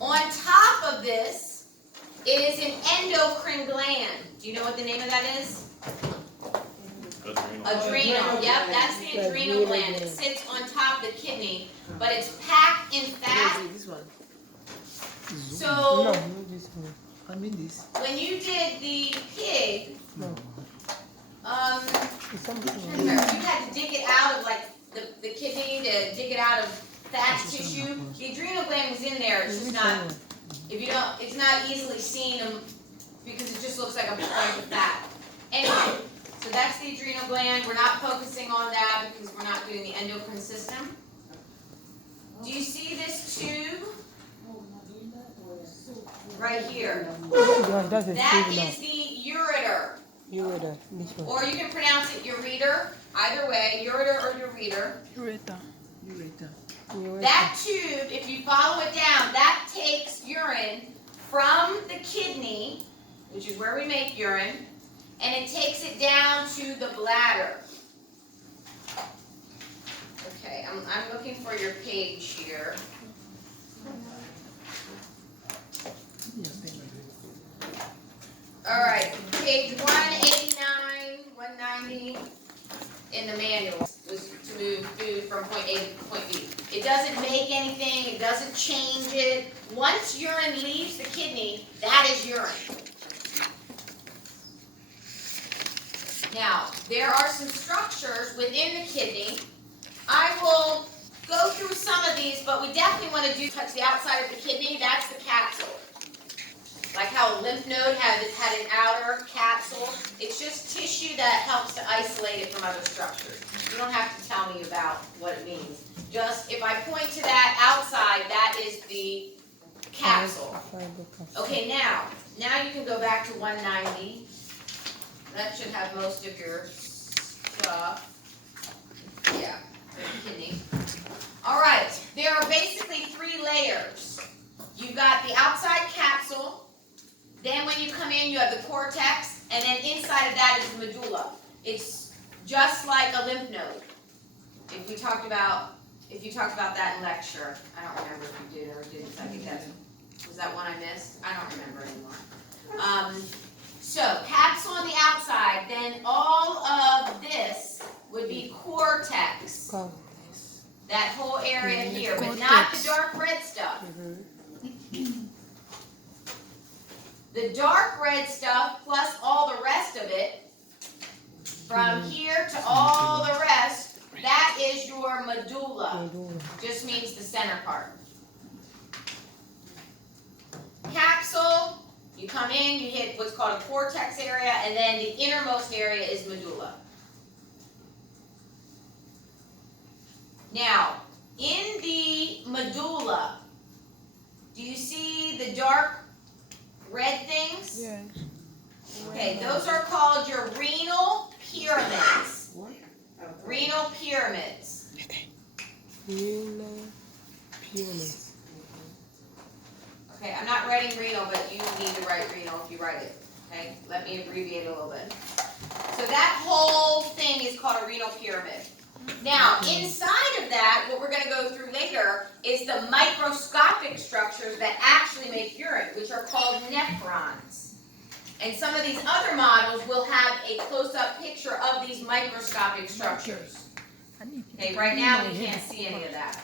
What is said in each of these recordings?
On top of this is an endocrine gland. Do you know what the name of that is? Adrenal. Yep, that's the adrenal gland. It sits on top of the kidney, but it's packed in fat. So, I mean this. when you did the pig, you had to dig it out of like the kidney to dig it out of fat tissue. The adrenal gland was in there. It's just not. If you don't, it's not easily seen because it just looks like a bunch of fat. Anyway, so that's the adrenal gland. We're not focusing on that because we're not doing the endocrine system. Do you see this tube? Right here. That is the ureter. Ureter, this one. Or you can pronounce it ureter. Either way, ureter or ureter. Ureta. That tube, if you follow it down, that takes urine from the kidney, which is where we make urine, and it takes it down to the bladder. Okay, I'm looking for your page here. All right, page 189, 190 in the manual was to move food from point A to point B. It doesn't make anything, it doesn't change it. Once urine leaves the kidney, that is urine. Now, there are some structures within the kidney. I will go through some of these, but we definitely want to touch the outside of the kidney. That's the capsule. Like how a lymph node had an outer capsule. It's just tissue that helps to isolate it from other structures. You don't have to tell me about what it means. Just if I point to that outside, that is the capsule. Okay, now you can go back to 190. That should have most of your stuff. Yeah, the kidney. All right, there are basically 3 layers. You've got the outside capsule. Then when you come in, you have the cortex, and then inside of that is the medulla. It's just like a lymph node. If you talked about that in lecture, I don't remember if you did or didn't. I think was that one I missed? I don't remember anymore. So capsule on the outside, then all of this would be cortex. That whole area here, but not the dark red stuff. The dark red stuff plus all the rest of it, from here to all the rest, that is your medulla. Just means the center part. Capsule, you come in, you hit what's called a cortex area, and then the innermost area is medulla. Now, in the medulla, do you see the dark red things? Yes. Okay, those are called your renal pyramids. Renal pyramids. Renal pyramids. Okay, I'm not writing renal, but you need to write renal if you write it. Okay, let me abbreviate it a little bit. So that whole thing is called a renal pyramid. Now, inside of that, what we're going to go through later is the microscopic structures that actually make urine, which are called nephrons. And some of these other models will have a close-up picture of these microscopic structures. Okay, right now we can't see any of that.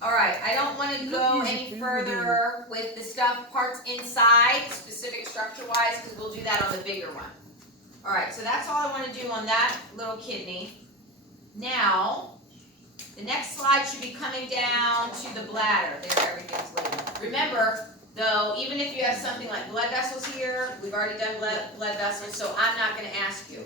All right, I don't want to go any further with the stuff, parts inside, specific structure-wise, because we'll do that on the bigger one. All right, so that's all I want to do on that little kidney. Now, the next slide should be coming down to the bladder. There, everything's labeled. Remember, though, even if you have something like blood vessels here, we've already done blood vessels, so I'm not going to ask you.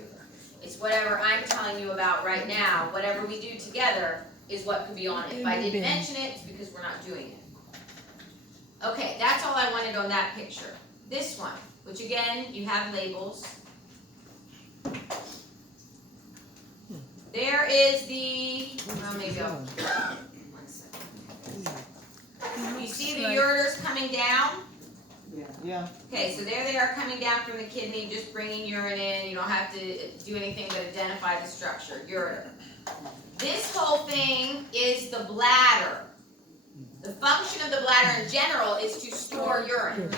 It's whatever I'm telling you about right now. Whatever we do together is what could be on it. If I didn't mention it, it's because we're not doing it. Okay, that's all I wanted on that picture. This one, which again, you have labels. There is the, maybe I'll, 1 second. You see the ureters coming down? Yeah. Okay, so there they are coming down from the kidney, just bringing urine in. You don't have to do anything but identify the structure, ureter. This whole thing is the bladder. The function of the bladder in general is to store urine.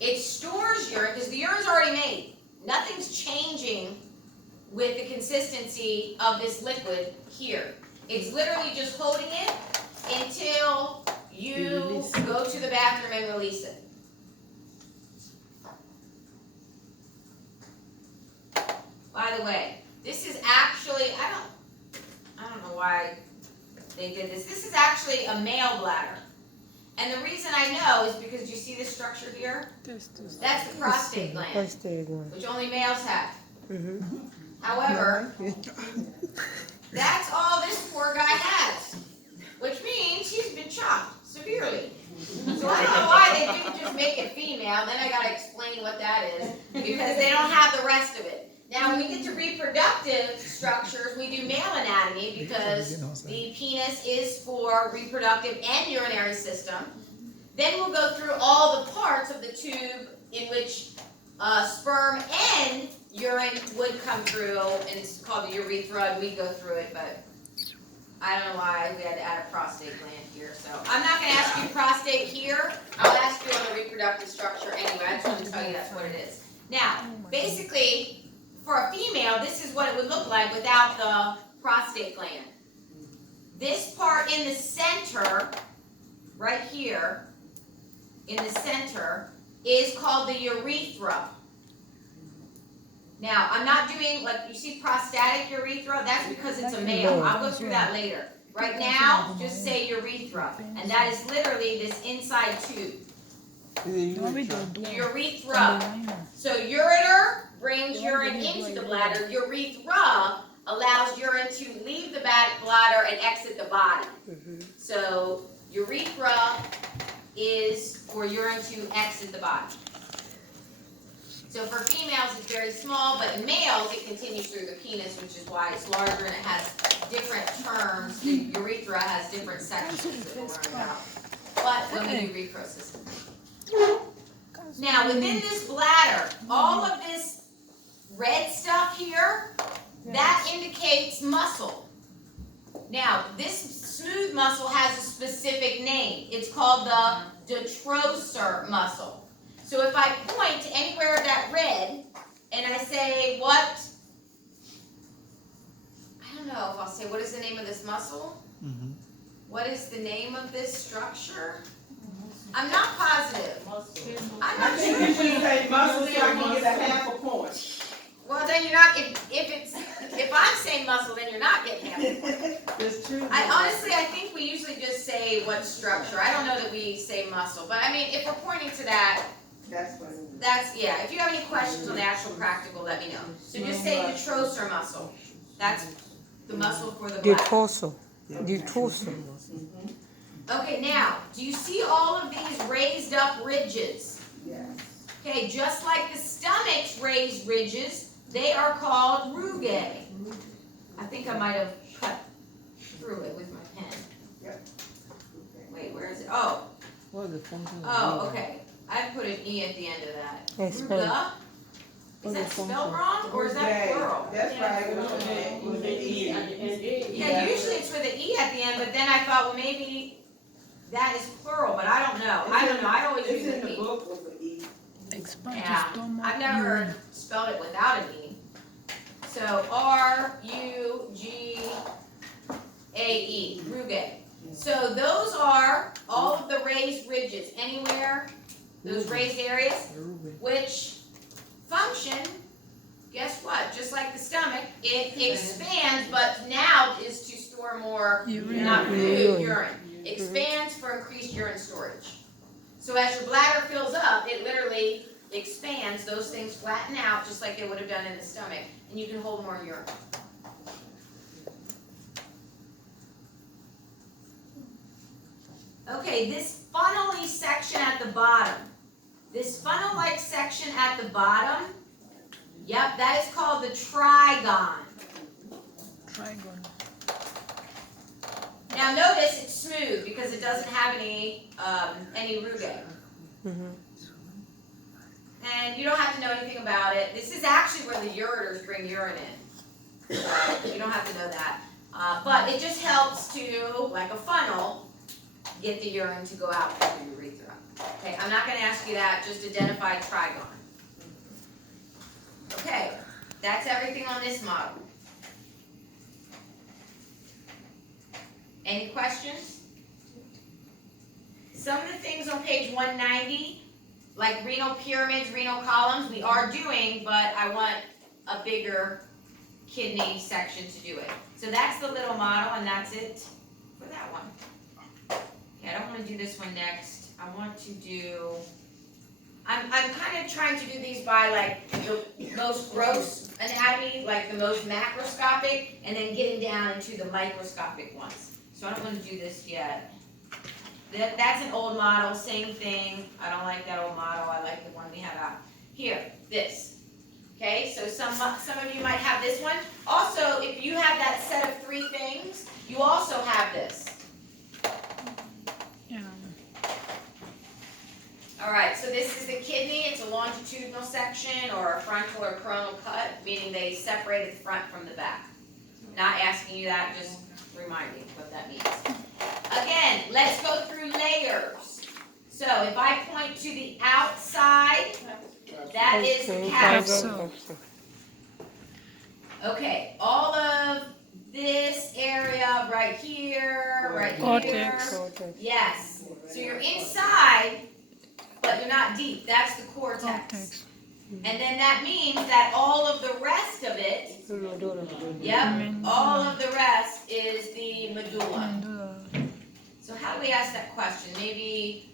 It stores urine because the urine's already made. Nothing's changing with the consistency of this liquid here. It's literally just holding it until you go to the bathroom and release it. By the way, this is actually, I don't know why they did this. This is actually a male bladder. And the reason I know is because you see this structure here? That's the prostate gland, which only males have. However, that's all this poor guy has, which means he's been chopped severely. So I don't know why they didn't just make it female, then I gotta explain what that is, because they don't have the rest of it. Now, when we get to reproductive structures, we do male anatomy because the penis is for reproductive and urinary system. Then we'll go through all the parts of the tube in which sperm and urine would come through, and it's called the urethra, and we go through it, but I don't know why we had to add a prostate gland here. So I'm not going to ask you prostate here. I'll ask you on the reproductive structure anyway. I just want to tell you that's what it is. Now, basically, for a female, this is what it would look like without the prostate gland. This part in the center, right here, in the center, is called the urethra. Now, I'm not doing, like, you see prostatic urethra? That's because it's a male. I'll go through that later. Right now, just say urethra. And that is literally this inside tube. Urethra. So ureter brings urine into the bladder. Urethra allows urine to leave the bladder and exit the body. So urethra is for urine to exit the body. So for females, it's very small, but in males, it continues through the penis, which is why it's larger and it has different terms. The urethra has different sections that we'll learn about. But when we do recrosis. Now, within this bladder, all of this red stuff here, that indicates muscle. Now, this smooth muscle has a specific name. It's called the detrosor muscle. So if I point to anywhere of that red, and I say, what, I don't know if I'll say, what is the name of this muscle? What is the name of this structure? I'm not positive. I'm not sure. You should say muscle so I can get a half a point. Well, then you're not, if I'm saying muscle, then you're not getting half a point. That's true. I think we usually just say what structure. I don't know that we say muscle, but I mean, if we're pointing to that, yeah. If you have any questions on the actual practical, let me know. So just say detrosor muscle. That's the muscle for the bladder. Detrosor. Okay, now, do you see all of these raised up ridges? Yes. Okay, just like the stomach's raised ridges, they are called rugae. I think I might have cut through it with my pen. Yep. Wait, where is it? Oh. What's the function? Oh, okay. I put an E at the end of that. Explain. Ruga. Is that spelled wrong, or is that plural? That's right. With an E. Yeah, usually it's with an E at the end, but then I thought, well, maybe that is plural, but I don't know. I always use It's in an the E. book with an E. Yeah, I've never spelled it without an E. So R-U-G-A-E, rugae. So those are all of the raised ridges. Anywhere, those raised areas, which function, guess what? Just like the stomach, it expands, but now is to store more, not food, urine. Expands for increased urine storage. So as your bladder fills up, it literally expands, those things flatten out just like they would have done in the stomach, and you can hold more urine. Okay, this funnel-y section at the bottom, this funnel-like section at the bottom, yep, that is called the trigon. Now notice it's smooth because it doesn't have any rugae. And you don't have to know anything about it. This is actually where the ureters bring urine in. So you don't have to know that. But it just helps to, like a funnel, get the urine to go out through the urethra. Okay, I'm not gonna ask you that, just identify trigon. Okay, that's everything on this model. Any questions? Some of the things on page 190, like renal pyramids, renal columns, we are doing, but I want a bigger kidney section to do it. So that's the little model, and that's it for that one. Okay, I don't want to do this one next. I want to do, I'm kind of trying to do these by like the most gross anatomy, like the most macroscopic, and then getting down into the microscopic ones. So I don't want to do this yet. That's an old model, same thing. I don't like that old model. I like the one we have out here, this. Okay, so some of you might have this one. Also, if you have that set of 3 things, you also have this. Yeah. All right, so this is the kidney. It's a longitudinal section or a frontal or coronal cut, meaning they separated the front from the back. Not asking you that, just reminding what that means. Again, let's go through layers. So if I point to the outside, that is the capsule. Okay, all of this area right here, right here. Cortex. Yes. So you're inside, but you're not deep. That's the cortex. And then that means that all of the rest of it, yep, all of the rest is the medulla. So how do we ask that question? Maybe,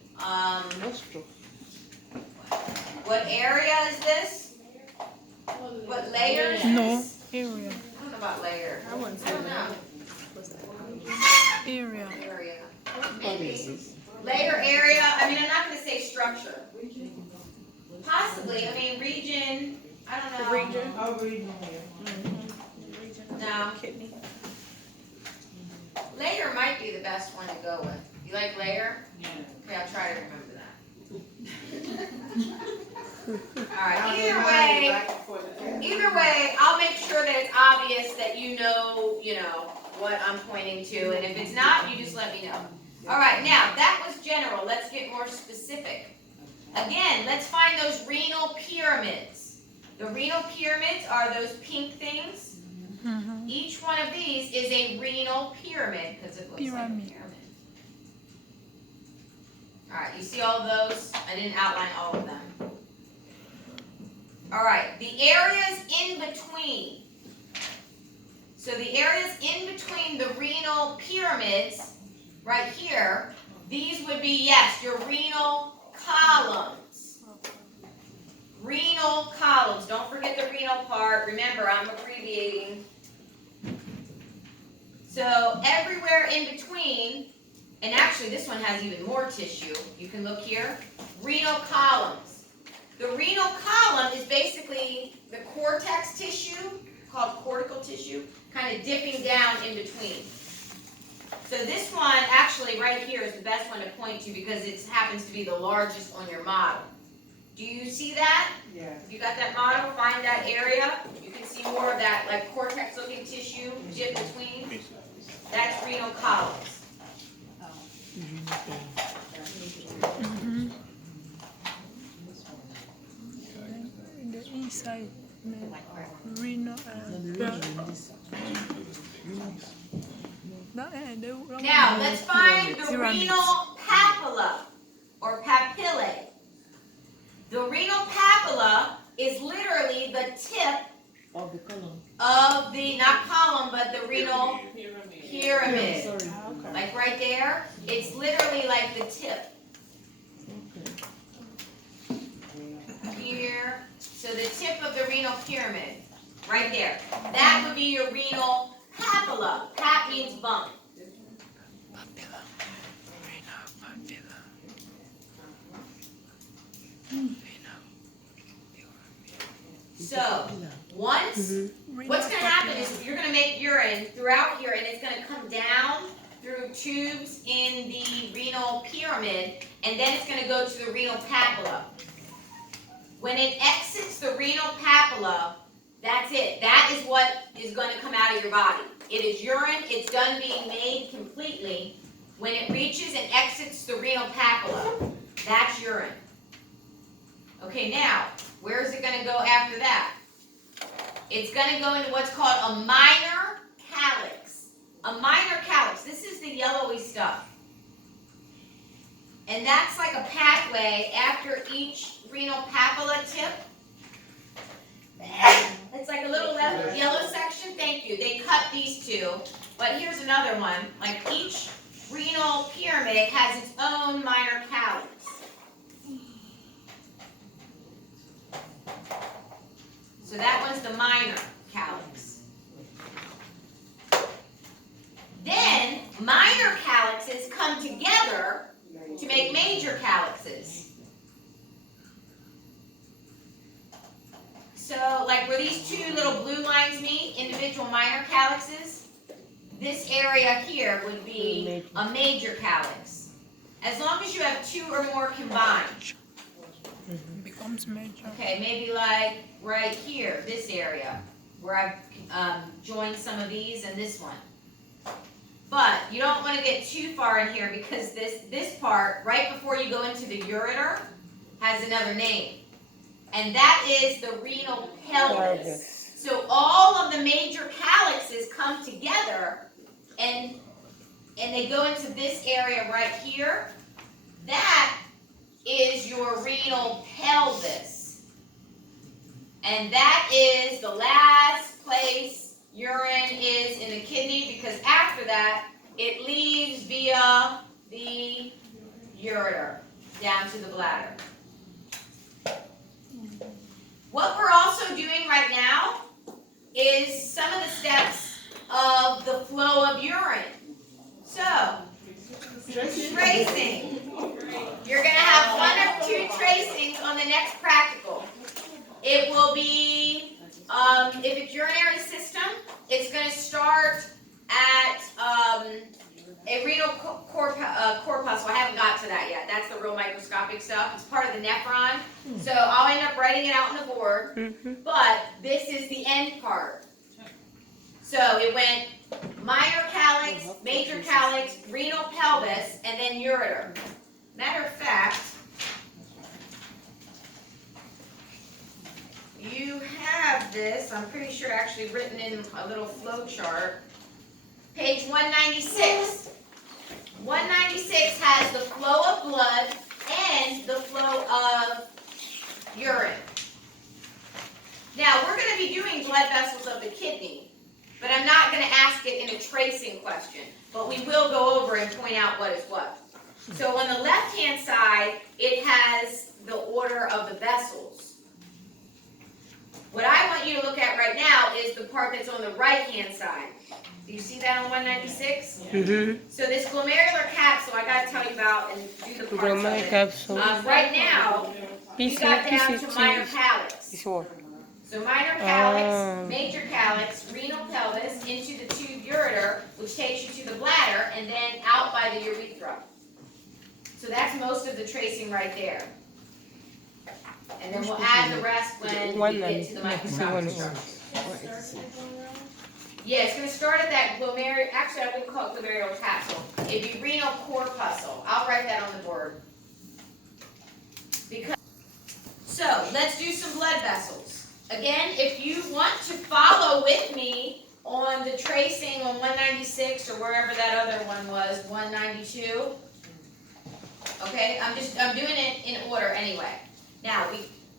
what area is this? What layer is this? Area. I don't know about layer. I don't know. Area. Area. Maybe. Layer area, I mean, I'm not gonna say structure. Possibly, I mean, region, I don't know. Region? Oh, region here. No. Kidney. Layer might be the best one to go with. You like layer? Yeah. Okay, I'll try to remember that. Alright, either way, I'll make sure that it's obvious that you know, what I'm pointing to, and if it's not, you just let me know. Alright, now, that was general. Let's get more specific. Again, let's find those renal pyramids. The renal pyramids are those pink things. Mm-hmm. Each one of these is a renal pyramid because it looks like a pyramid. All right, you see all of those? I didn't outline all of them. All right, the areas in between. So the areas in between the renal pyramids, right here, these would be, yes, your renal columns. Renal columns. Don't forget the renal part. Remember, I'm abbreviating. So everywhere in between, and actually this one has even more tissue. You can look here. Renal columns. The renal column is basically the cortex tissue, called cortical tissue, kind of dipping down in between. So this one, actually, right here is the best one to point to because it happens to be the largest on your model. Do you see that? Yeah. If you got that model, find that area. You can see more of that, like cortex-looking tissue dip between. That's renal columns. Mm-hmm. The inside, renal. Now, let's find the renal papilla, or papillae. The renal papilla is literally the tip Of the column. of the, not column, but the renal pyramid. Sorry. Like right there, it's literally like the tip. Here, so the tip of the renal pyramid, right there. That would be your renal papilla. Pap means bump. Papilla. Renal papilla. So, once, what's going to happen is you're going to make urine throughout here, and it's going to come down through tubes in the renal pyramid, and then it's going to go to the renal papilla. When it exits the renal papilla, that's it. That is what is going to come out of your body. It is urine. It's done being made completely. when it reaches and exits the renal papilla. That's urine. Okay, now, where is it going to go after that? It's going to go into what's called a minor calyx. A minor calyx. This is the yellowy stuff. And that's like a pathway after each renal papilla tip. It's like a little yellow section. Thank you. They cut these two. But here's another one. Like each renal pyramid has its own minor calyx. So that one's the minor calyx. Then minor calyxes come together to make major calyxes. So like where these two little blue lines meet, individual minor calyxes, this area here would be a major calyx. As long as you have two or more combined. Becomes major. Okay, maybe like right here, this area, where I've joined some of these and this one. But you don't want to get too far in here because this part, right before you go into the ureter, has another name. And that is the renal pelvis. So all of the major calyxes come together and they go into this area right here. That is your renal pelvis. And that is the last place urine is in the kidney because after that, it leaves via the ureter down to the bladder. What we're also doing right now is some of the steps of the flow of urine. So, tracing. You're going to have one or two tracings on the next practical. It will be, if it's urinary system, it's going to start at a renal corpuscle. I haven't got to that yet. That's the real microscopic stuff. It's part of the nephron. So I'll end up writing it out on the board. But this is the end part. So it went minor calyx, major calyx, renal pelvis, and then ureter. Matter of fact, you have this, I'm pretty sure actually written in a little flow chart. Page 196. 196 has the flow of blood and the flow of urine. Now, we're going to be doing blood vessels of the kidney, but I'm not going to ask it in a tracing question, but we will go over and point out what is what. So on the left-hand side, it has the order of the vessels. What I want you to look at right now is the part that's on the right-hand side. Do you see that on 196? So this glomerular capsule, I got to tell you about and do the parts of it. Capsule. Right now, we got down to minor calyx. So minor calyx, major calyx, renal pelvis, into the tube ureter, which takes you to the bladder, and then out by the urethra. So that's most of the tracing right there. And then we'll add the rest when we get to the microscopic structure. Yeah, it's going to start at that glomerular, actually I wouldn't call it glomerular capsule. It'd be renal corpuscle. I'll write that on the board. So, let's do some blood vessels. Again, if you want to follow with me on the tracing on 196 or wherever that other one was, 192. Okay, I'm doing it in order anyway. Now,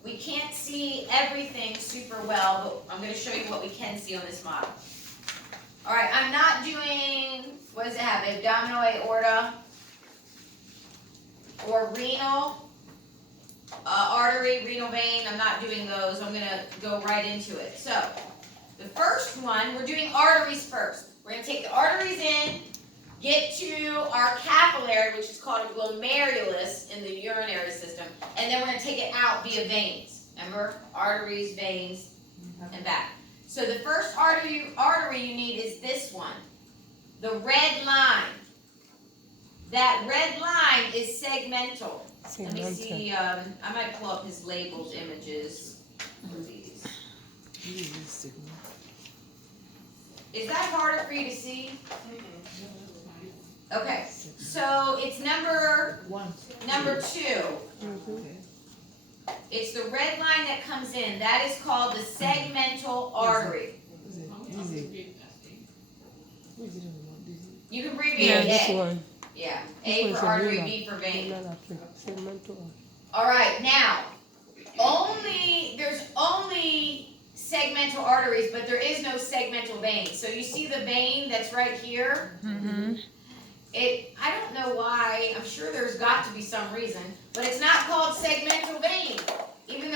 we can't see everything super well, but I'm going to show you what we can see on this model. All right, I'm not doing, what does it have, abdominal aorta or renal artery, renal vein. I'm not doing those. I'm going to go right into it. So, the first one, we're doing arteries first. We're going to take the arteries in, get to our capillary, which is called a glomerulus in the urinary system, and then we're going to take it out via veins. Remember? Arteries, veins, and back. So the first artery you need is this one, the red line. That red line is segmental. Let me see, I might pull up his labeled images for these. Is that harder for you to see? Okay, so it's number 2. Okay. It's the red line that comes in. That is called the segmental artery. Is it? Is it? Is it on the this is- You can abbreviate Yeah, it this A. one. Yeah, This A one is for a artery, molar. B for vein. Molar artery. Segmental. All right, now, there's only segmental arteries, but there is no segmental vein. So you see the vein that's right here? Mm-hmm. I don't know why, I'm sure there's got to be some reason, but it's not called segmental vein, even though